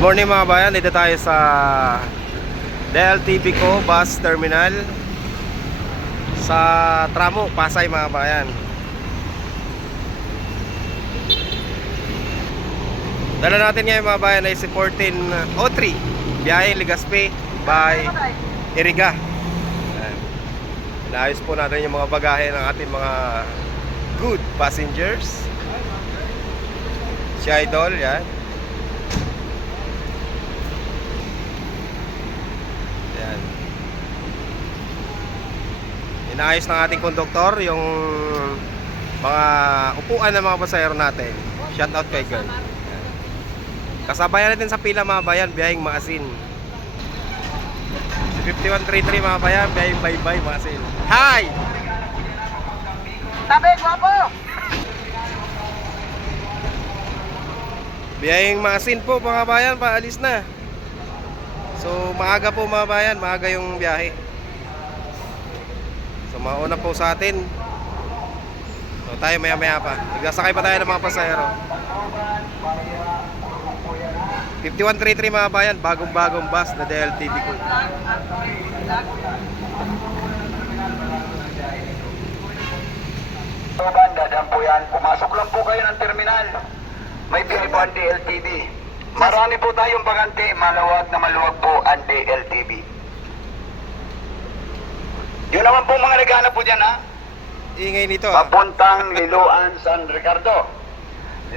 Good morning mga bayan, dito tayo sa DLTV Co Bus Terminal sa Tramo, Pasay mga bayan. Dala natin ngayon mga bayan ay si 1403 biyahe Legazpi by Iriga. Inaayos po natin yung mga bagahe ng ating mga good passengers. Si Idol, yan. Inaayos ng ating konduktor yung mga upuan ng mga pasahero natin. Shout out kay girl. Kasabayan natin sa pila mga bayan, biyaheng Maasin. Si 5133 mga bayan, biyaheng Baybay Maasin. Hi! Tabi, guwapo! Biyaheng Maasin po mga bayan, paalis na. So maaga po mga bayan, maaga yung biyahe. So mauna po sa atin. So tayo maya maya pa. Nagsasakay pa tayo ng mga pasahero. 5133 mga bayan, bagong bus na DLTV Co. Dadaan po yan. Pumasok lang po kayo ng terminal. May biyahe po ang DLTV. Marami po tayong bakante. Maluwag na maluwag po ang DLTV. Yun naman po mga naghanap po dyan, ha? Ingay nito. Papuntang Liloan, San Ricardo.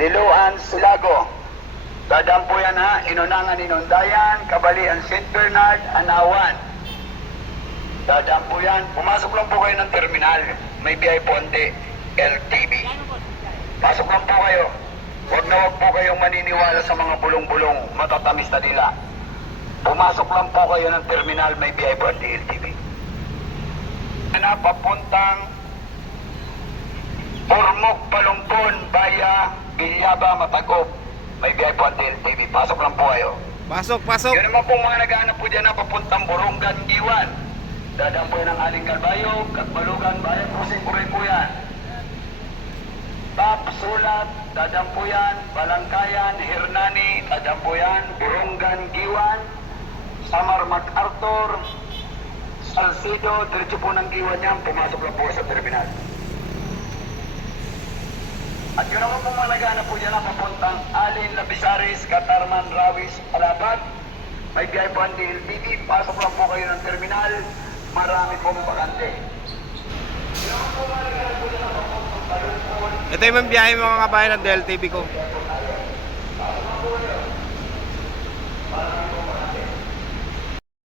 Liloan, Silago. Dadaan po yan, ha? Inunangan, Inundayan, Kabalian, St. Bernard, Anawan. Dadaan po yan. Pumasok lang po kayo ng terminal. May biyahe po ang DLTV. Pasok lang po kayo. Huwag na huwag po kayong maniniwala sa mga bulong-bulong matatamis na nila. Pumasok lang po kayo ng terminal. May biyahe po ang DLTV. Na papuntang Ormoc, Palumpon, Baya, Bilyaba, Matagop. May biyahe po ang DLTV. Pasok lang po kayo. Pasok. Yun naman po mga naghahanap po dyan na papuntang Borongan, Giwan. Dadaan po yan ang Aling Calbayog, Katbalugan, Bayan, Pusing-Kuray po yan. Tap, Sulat, dadaan po yan. Balangkayan, Hernani, dadaan po yan. Borongan, Giwan, Samar, MacArthur, Salcido, diretso po ng Giwan yan. Pumasok lang po sa terminal. At yun naman po mga naghahanap po dyan na papuntang Alin, Lapisaris, Katarman, Rawis, Alabag. May biyahe po ang DLTV. Pasok lang po kayo ng terminal. Marami pong bakante. Ito yung biyahe mga kabayan ng DLTV Co.